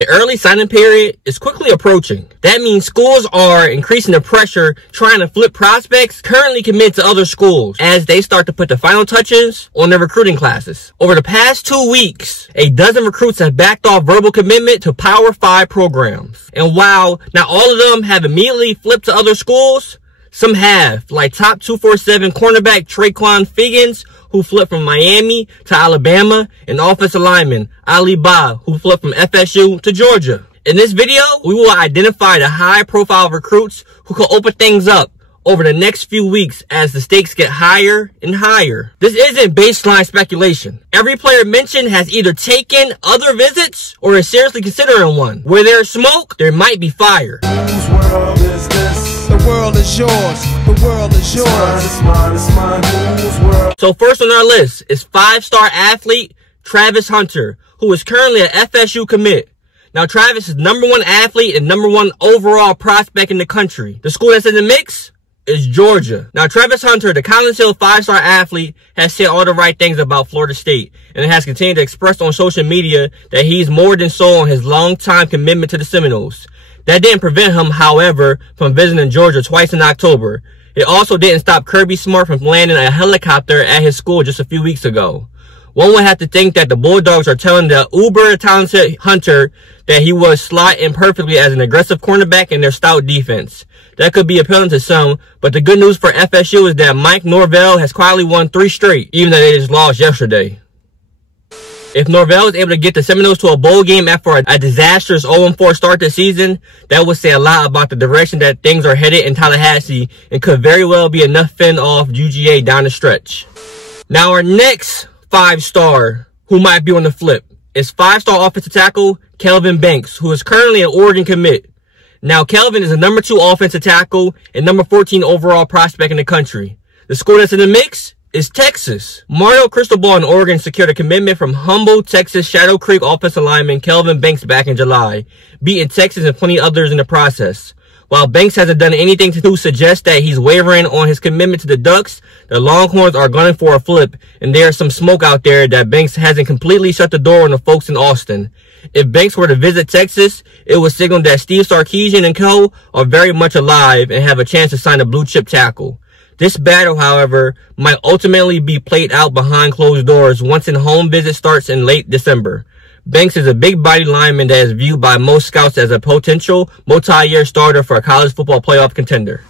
The early signing period is quickly approaching. That means schools are increasing the pressure trying to flip prospects currently committed to other schools as they start to put the final touches on their recruiting classes. Over the past 2 weeks, a dozen recruits have backed off verbal commitment to Power 5 programs. And while not all of them have immediately flipped to other schools, some have, like top 247 cornerback Trequan Fegans, who flipped from Miami to Alabama, and offensive lineman Ali Ba, who flipped from FSU to Georgia. In this video, we will identify the high-profile recruits who could open things up over the next few weeks as the stakes get higher and higher. This isn't baseline speculation. Every player mentioned has either taken other visits or is seriously considering one. Where there's smoke, there might be fire. Whose world is this? The world is yours. The world is yours. It's mine. Whose world? So first on our list is 5-star athlete Travis Hunter, who is currently an FSU commit. Now Travis is #1 athlete and #1 overall prospect in the country. The school that's in the mix is Georgia. Now Travis Hunter, the Collins Hill 5-star athlete, has said all the right things about Florida State and has continued to express on social media that he's more than sold on his long-time commitment to the Seminoles. That didn't prevent him, however, from visiting Georgia twice in October. It also didn't stop Kirby Smart from landing a helicopter at his school just a few weeks ago. One would have to think that the Bulldogs are telling the uber-talented Hunter that he was slot in perfectly as an aggressive cornerback in their stout defense. That could be appealing to some, but the good news for FSU is that Mike Norvell has quietly won 3 straight, even though they just lost yesterday. If Norvell is able to get the Seminoles to a bowl game after a disastrous 0-4 start this season, that would say a lot about the direction that things are headed in Tallahassee and could very well be enough fend off UGA down the stretch. Now our next 5-star who might be on the flip is 5-star offensive tackle Kelvin Banks, who is currently an Oregon commit. Now Kelvin is a #2 offensive tackle and #14 overall prospect in the country. The school that's in the mix is Texas. Mario Cristobal in Oregon secured a commitment from humble Texas Shadow Creek offensive lineman Kelvin Banks back in July, beating Texas and plenty others in the process. While Banks hasn't done anything to suggest that he's wavering on his commitment to the Ducks, the Longhorns are gunning for a flip, and there's some smoke out there that Banks hasn't completely shut the door on the folks in Austin. If Banks were to visit Texas, it would signal that Steve Sarkisian and co. are very much alive and have a chance to sign a blue-chip tackle. This battle, however, might ultimately be played out behind closed doors once a home visit starts in late December. Banks is a big-body lineman that is viewed by most scouts as a potential multi-year starter for a college football playoff contender.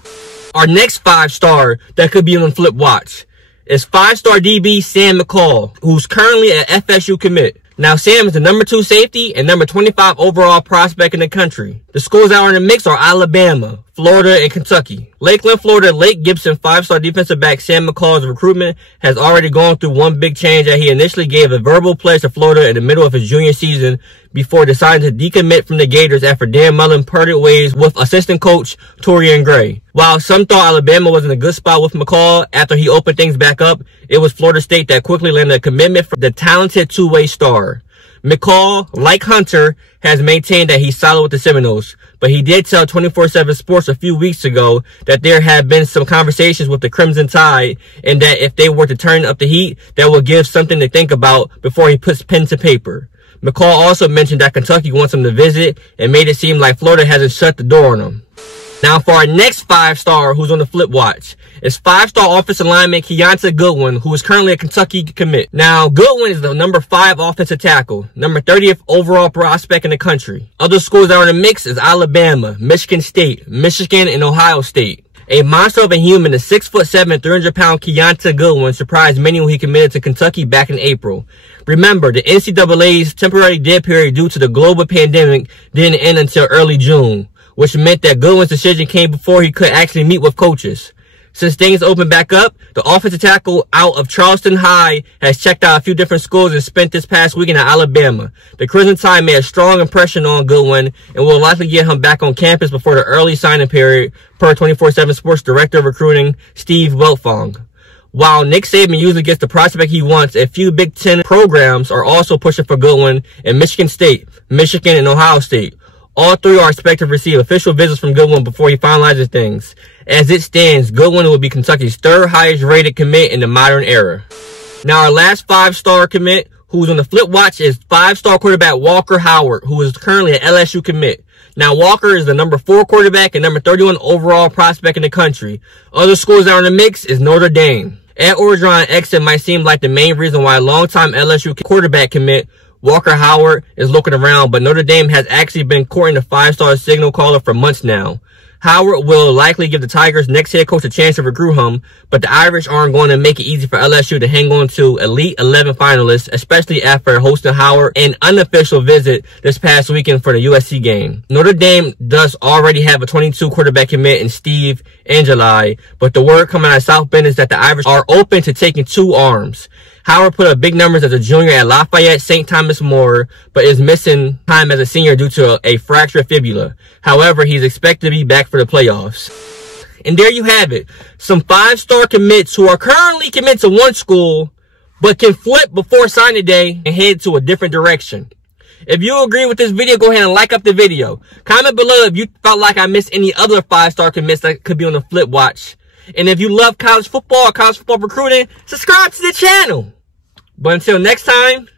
Our next 5-star that could be on flip watch is 5-star DB Sam McCall, who's currently an FSU commit. Now, Sam is the #2 safety and #25 overall prospect in the country. The schools that are in the mix are Alabama, Florida, and Kentucky. Lakeland, Florida, Lake Gibson 5-star defensive back Sam McCall's recruitment has already gone through one big change that he initially gave a verbal pledge to Florida in the middle of his junior season before deciding to decommit from the Gators after Dan Mullen parted ways with assistant coach Torian Gray. While some thought Alabama was in a good spot with McCall after he opened things back up, it was Florida State that quickly landed a commitment from the talented two-way star. McCall, like Hunter, has maintained that he's solid with the Seminoles, but he did tell 24/7 Sports a few weeks ago that there had been some conversations with the Crimson Tide and that if they were to turn up the heat, that would give something to think about before he puts pen to paper. McCall also mentioned that Kentucky wants him to visit and made it seem like Florida hasn't shut the door on him. Now for our next 5-star who's on the flip watch is 5-star offensive lineman Keonta Goodwin, who is currently a Kentucky commit. Now Goodwin is the #5 offensive tackle, #30th overall prospect in the country. Other schools that are in the mix is Alabama, Michigan State, Michigan, and Ohio State. A monster of a human, the 6'7", 300-pound Keonta Goodwin surprised many when he committed to Kentucky back in April. Remember, the NCAA's temporary dead period due to the global pandemic didn't end until early June, which meant that Goodwin's decision came before he could actually meet with coaches. Since things opened back up, the offensive tackle out of Charleston High has checked out a few different schools and spent this past weekend at Alabama. The Crimson Tide made a strong impression on Goodwin and will likely get him back on campus before the early signing period, per 24/7 Sports Director of Recruiting Steve Wiltfong. While Nick Saban usually gets the prospect he wants, a few Big Ten programs are also pushing for Goodwin in Michigan State, Michigan, and Ohio State. All three are expected to receive official visits from Goodwin before he finalizes things. As it stands, Goodwin will be Kentucky's 3rd highest rated commit in the modern era. Now our last 5-star commit, who's on the flip watch is 5-star quarterback Walker Howard, who is currently an LSU commit. Now, Walker is the number 4 quarterback and number 31 overall prospect in the country. Other schools that are in the mix is Notre Dame. Ed Orgeron's exit might seem like the main reason why a longtime LSU quarterback commit Walker Howard is looking around, but Notre Dame has actually been courting the 5-star signal caller for months now. Howard will likely give the Tigers' next head coach a chance to recruit him, but the Irish aren't going to make it easy for LSU to hang on to Elite 11 finalists, especially after hosting Howard an unofficial visit this past weekend for the USC game. Notre Dame does already have a 22 quarterback commit in Steve Angeli, but the word coming out of South Bend is that the Irish are open to taking 2 arms. Howard put up big numbers as a junior at Lafayette St. Thomas More, but is missing time as a senior due to a fractured fibula. However, he's expected to be back for the playoffs. And there you have it. Some 5-star commits who are currently committed to one school, but can flip before signing day and head to a different direction. If you agree with this video, go ahead and like up the video. Comment below if you felt like I missed any other 5-star commits that could be on the flip watch. And if you love college football or college football recruiting, subscribe to the channel. But until next time,